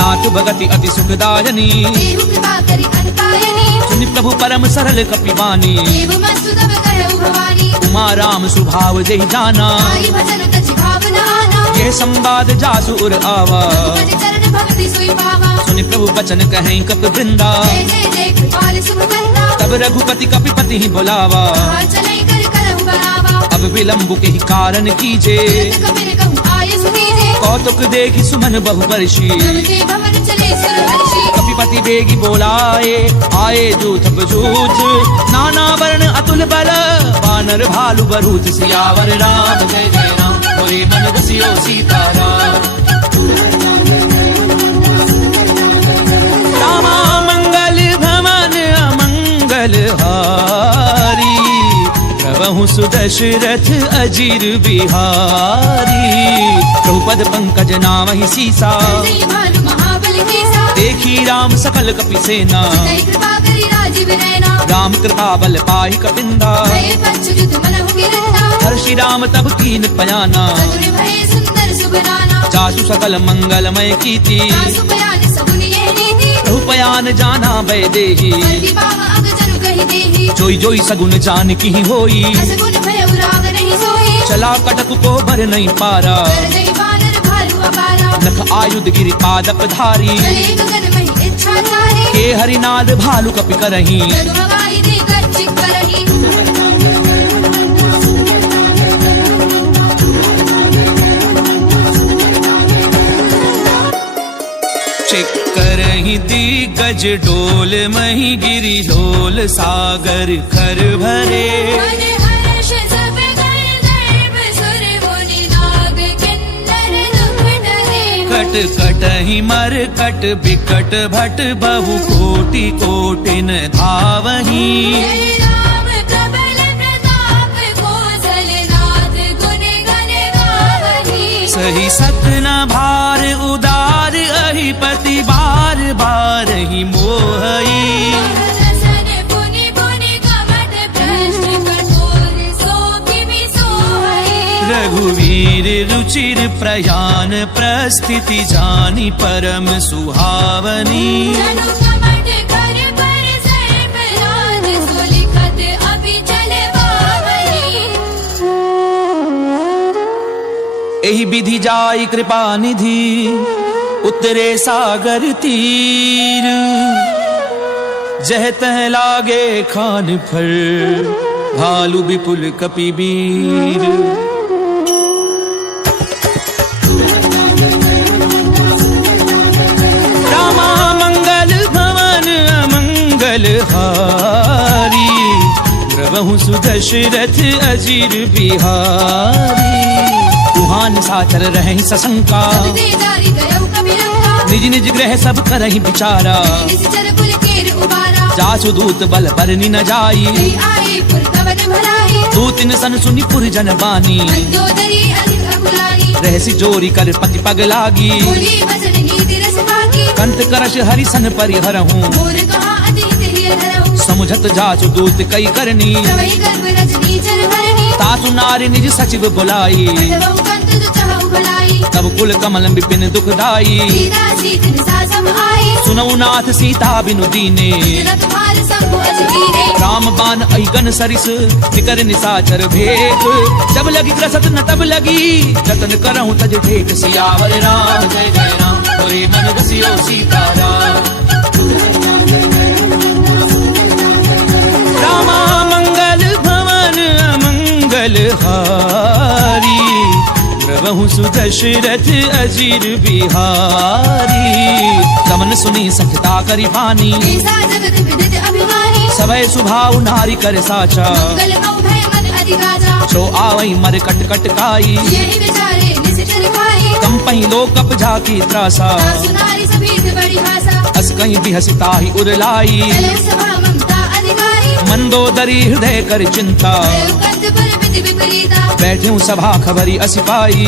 नाथ भगति अति सुखदायनी देहु कृपा करि अनपायनी सुनि प्रभु परम सरल कपिवानी देव मस्तु तब कहु भवानी उमा राम स्वभाव जय जाना आई भजन तज भावना आना ये संवाद जासु उर आवा भज चरण भक्ति सोई पावा सुनि प्रभु बचन कहें कप वृंदा जय जय जय कृपाल सुख कंदा तब रघुपति कपिपति ही बुलावा कहा चलै कर करहु बरावा अब विलंब के ही कारण कीजे तुरत कपिन कहु आय सुनीजे कौतुक देखी सुमन बहु वर्षी नभ के भवन चले सुर हर्षि कपिपति बेगी बोलाए आए जूथ बजूथ नाना वर्ण अतुल बल वानर भालु बरूथ सियावर राम जय जय राम मोरे मन बसियो सीताराम रामा मंगल भवन अमंगल हारी प्रभु सुदशरथ अजीर बिहारी द्रौपद पंकज नामहि सीसा जय भानु महाबल केसा देखी राम सकल कपि सेना जय कृपा करि राजीव नयना राम कृपा बल पाहि कपिंदा भय पच्युत मनहु गिरंदा हर्षि राम तब कीन पयाना चतुर भय सुंदर सुबनाना जासु सकल मंगलमय कीति आसु बयान सगुन ये नीति प्रभु पयान जाना भय देही बल्कि बाबा अग जनु कहि देहि जोई जोई सगुन जान की होई असगुन भय उराग नहीं सोई चला कटक को भर नहीं पारा कर जय बानर भालु अपारा नख आयुध गिरि पादप धारी चले गगन महि इच्छा धारी के हरिनाद भालु कपि करही जगमगाई दे गर्जित करही करही दिग्गज डोल मही गिरि ढोल सागर खर भरे मन हर्ष सब कर गर्भ सुर मुनि नाग किन्नर दुख डरे कट कटहि मर कट बिकट भट बहु कोटि कोटिन धावही जय राम प्रबल प्रताप कौशलनाथ गुण गण गावही सही सतना भार उदार अहिपति बार बार ही मोहई दर्शन पुनि पुनि कमट प्रश्न कठोर सो भी सोहई रघुवीर रुचिर प्रयान प्रस्थिति जानी परम सुहावनी जनु कमट कर ही विधि जाई कृपा निधि उतरे सागर तीर जह तह लागे खान फर भालू विपुल कपिबीर। रामा मंगल भवन अमंगल हारी प्रभु सुदशरथ अजीर बिहारी। कुहान साचर रहे सशंका निज निज ग्रह सब करहि विचारा। जासु दूत बल बरनि न जाई दूतिन सन सुनि पुर जन बानी। रहसी जोरी कर पति पग लागी कंत करश हरि सन परिहरहूं। समुझत जासु दूत कई करनी तासु नारी निज सचिव बुलाई। तब कुल कमल विपिन दुखदाई सुनऊ नाथ सीता बिनु दीने। राम बाण अहिगन सरिस निकर निसाचर भेद। जब लगी ग्रसत न तब लगी जतन करहूं तज ढेक। सियावर राम जय जय राम होए मन बसियो सीताराम। रामा मंगल भवन अमंगल हारी प्रभु सुदशरथ अजीर बिहारी। कमन सुनी सखता करि बानी सभय सुभाव नारी कर साचा। सो आवई मर कट कट काई कंपही लो कप झाकी त्रासा। अस कहीं बिहसिता ही उरलाई मंदोदरी हृदय कर चिंता। बैठे सभा खबरी असिपाई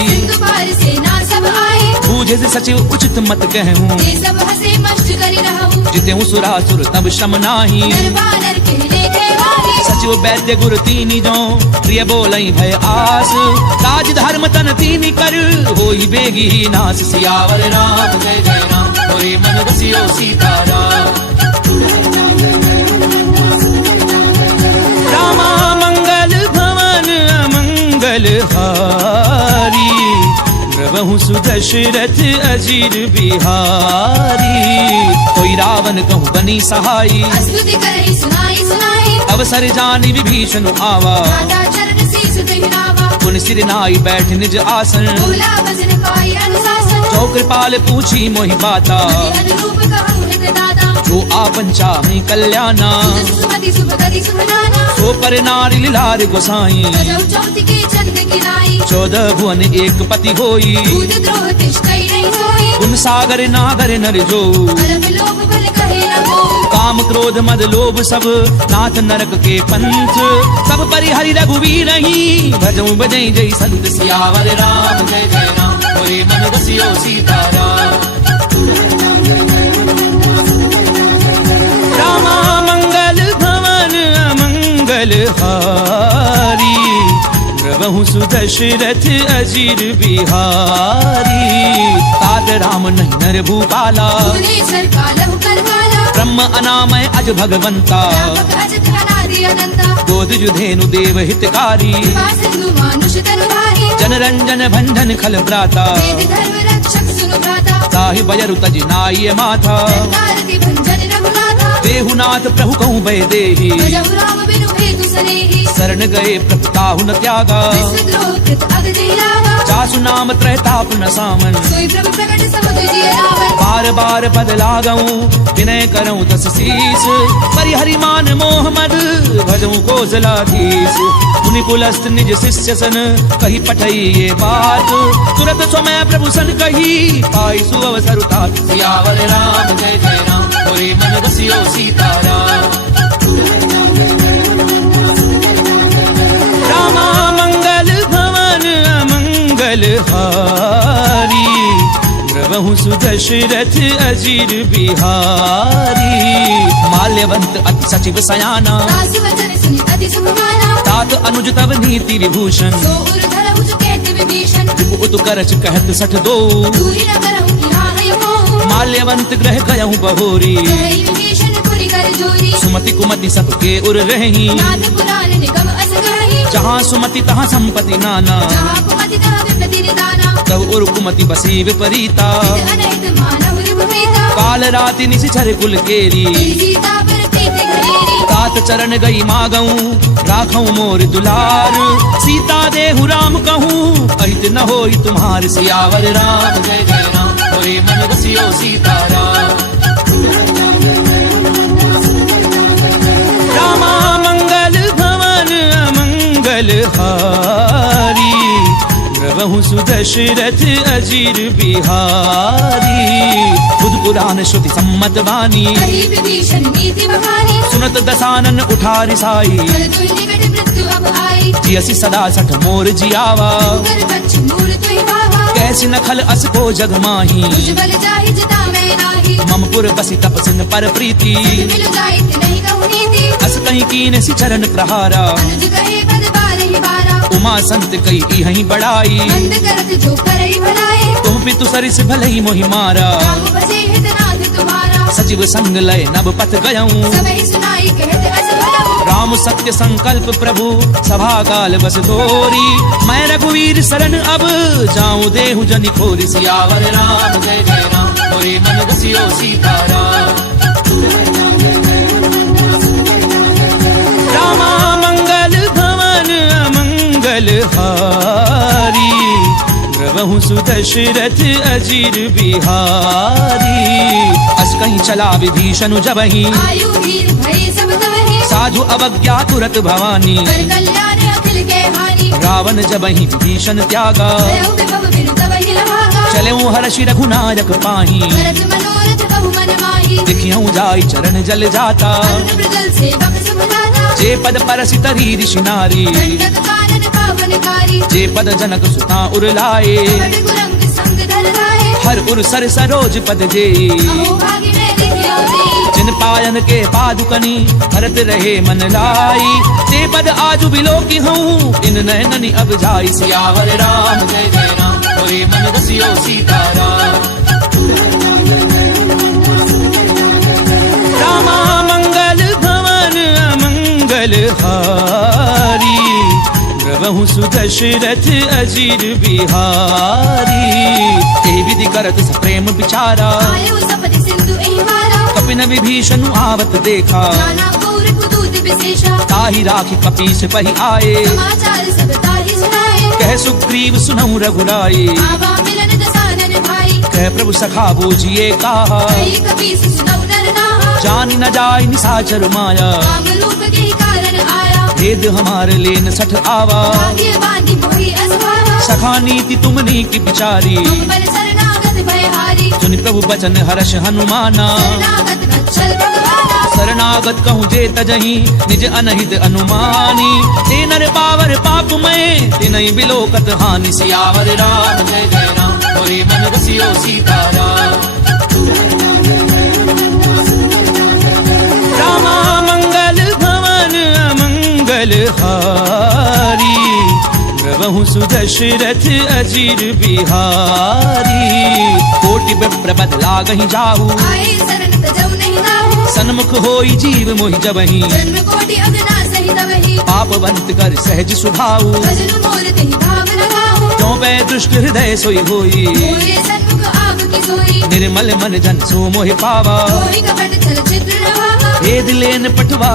बूझे से सचिव उचित मत कहूं। जिते सुरासुर तब शम नाही सचिव वैद्य गुरु तीनी जो प्रिय बोलई भय आस। राज धर्म तन तीनी कर होई बेगी नास। सियावर राम जय जय राम होए मन बसियो सीताराम। रामा मंगल भवन अमंगल हारी प्रभु सुदशरथ अजीर बिहारी। कोई रावण कहूँ बनी सहाई अवसर जानी विभीषण आवा। पुन सिर नाई बैठ निज आसन जो कृपाल पूछी मोहि बाता। जो आपन चाहे कल्याणा सो पर नारी लिलार गोसाई। 14 भुवन एक पति होई गुण सागर नागर नर जो। काम क्रोध मद लोभ सब नाथ नरक के पंथ। सब परिहरि रघुवीर ही भजऊं बजई जय संत। सियावर राम जय जय राम होए मन बसियो सीताराम। रामा मंगल भवन अमंगल हारी प्रभु सुदशरथ अजीर बिहारी। तात राम नहीं नर भूपाला ब्रह्म अनामय अज भगवंता। गोद जुधेनु देव हितकारी जनरंजन भंजन खल भ्राता। ताहि बजरु तज नाई माथा देहुनाथ प्रभु कहूँ भय देहि। शरण गए प्रभु ताहु न त्यागा जासु नाम त्रैताप न सामन। बार बार पद लागऊं विनय करऊं 10 शीस। परिहरि मान मोह मद भजऊं कौशलाधीश। मुनि पुलस्त निज शिष्य सन कही पठई ये बात। तुरत समय प्रभु सन कही पाई सुअवसर तात। सियावर राम जय जय राम होए मन बसियो सीताराम। रामा मंगल भवन अमंगल हारी प्रभु सुदशरथ अजीर बिहारी। माल्यवंत अति सचिव सयाना तात अनुज तव नीति विभूषण। उत करच कहत 62 माल्यवंत ग्रह गयहूँ बहोरी। सुमति कुमति सबके उर रही जहाँ सुमति तहाँ संपत्ति नाना, जहाँ कुमति तहाँ विपत्ति निदाना, तब उर्कुमति बसी विपरीता। अनहित मानव रिपुपीता, काल राति निशिचर कुल केरी, सीता पर प्रीत घनेरी, तात चरण गई मागऊं राखऊं मोर दुलार। सीता देहु राम कहूँ अहित न होई तुम्हार। सियावर राम जय जय राम, होए मन बसियो सीताराम। रामा मंगल भवन अमंगल हारी, प्रभु सुदशरथ अजीर बिहारी। बुध पुराण श्रुति सम्मत वाणी, कही विभीषण नीति बखानी, सुनत दसानन उठारि साई। फल तुई निकट मृत्यु अब आई, जियसि सदा सठ मोर जियावा। कर बच्च मूर तुई भावा, कैसी नखल अस को जग माही। तुझ बल जाहि जिता मैं नाही, ममपुर बसी तपसिन पर प्रीति। मिल जाइत नहीं कहूँ नीति, अस कहीं कीन सि चरण प्रहारा। अनुज कहे पद बारहि बारा, उमा संत कई इहहीं बड़ाई। मंद करत जो करहि भलाई, तुम पितु सरिस भलई मोहि मारा। राम बसे हितनाथ तुम्हारा, सचिव संग लय नभ पथ गयऊं। सबहि सुनाई कहत अस भयऊँ, राम सत्य संकल्प प्रभु सभा काल बस तोरी। मैं रघुवीर शरण अब जाऊं देहु जनि खोरी। सियावर राम जय जय राम, होए मन बसियो सीताराम। रामा मंगल भवन अमंगल हारी, प्रभु सुदशरथ अजीर बिहारी। अस कहीं चला विभीषण जबहि, आयु वीर भय सब तवहि, साधु अवज्ञा तुरत भवानी। कर कल्याण अखिल के हानि, रावण जबहि विभीषण त्यागा। भयउ विभव बिनु तवहि लभागा, चलेऊ हर्षि रघुनायक पाही। भरत मनोरथ बहु मन माही, देखियऊं जाई चरण जल जाता। अरुण मृगल सेवक सुख दाता, जे पद परसि तरी ऋषि नारी। दंडक कानन पावनकारी, जे पद जनक सुता उरलाए। बड़ गुरंग संग धर लाए, हर उर सर सरोज पद जे। अहो भाग्य में देखियो जी, जिन पायन के पादुकनी भरत रहे मन लाई। ते पद आजु बिलोकी हूँ इन नयननि अब जाई। सियावर राम जय जय राम, होए मन बसियो सीताराम। रामा मंगल भवन अमंगल हारी, प्रभु सुदशरथ अजीर बिहारी। ए विधि करत सप्रेम विचारा, आयु सपति सिंधु एहि मारा, कपिन विभीषण आवत देखा। नाना कौर कुतूत विशेषा, ताहि राखी कपीस पहि आए। समाचार सब ताहि सुनाए, कह सुग्रीव सुनहु रघुराई। आवा मिलन दसानन भाई, कह प्रभु सखा बूझिए कहा। कही कपीस सुनऊ नर नाहा, जान न जाय निशाचर माया। काम रूप के कारण आया, भेद हमार लेन सठ आवा। भाग्यवानी मोहि असभावा, सखा नीति तुमनी की बिचारी। तुम पर शरणागत भयहारी, सुनि प्रभु बचन हर्ष हनुमाना। शरणागत वत्सल भगवाना, शरणागत कहूँ जे तजहि निज अनहित अनुमानी। ते नर पावर पाप में तिनहि बिलोकत हानि। सियावर राम जय जय राम, होए मन बसियो सीताराम। रामा मंगल भवन अमंगल हारी, प्रभु सुदशरथ अजीर बिहारी। कोटि विप्रपद लागहि जाहू, आए शरण तजौ नहीं नाहु, सन्मुख होई जीव मोहि जबहि। जन्म कोटि अगना सहित वही, पापवंत कर सहज सुभाऊ। भजनु मोर तेहि भाव लगाहु, क्यों पै दुष्ट हृदय सोई होई। मोरे सन्मुख आग की सोई, निर्मल मन जन सो मोहि पावा। कोई कपट छल छिद्र न भावा, भेद लेन पटवा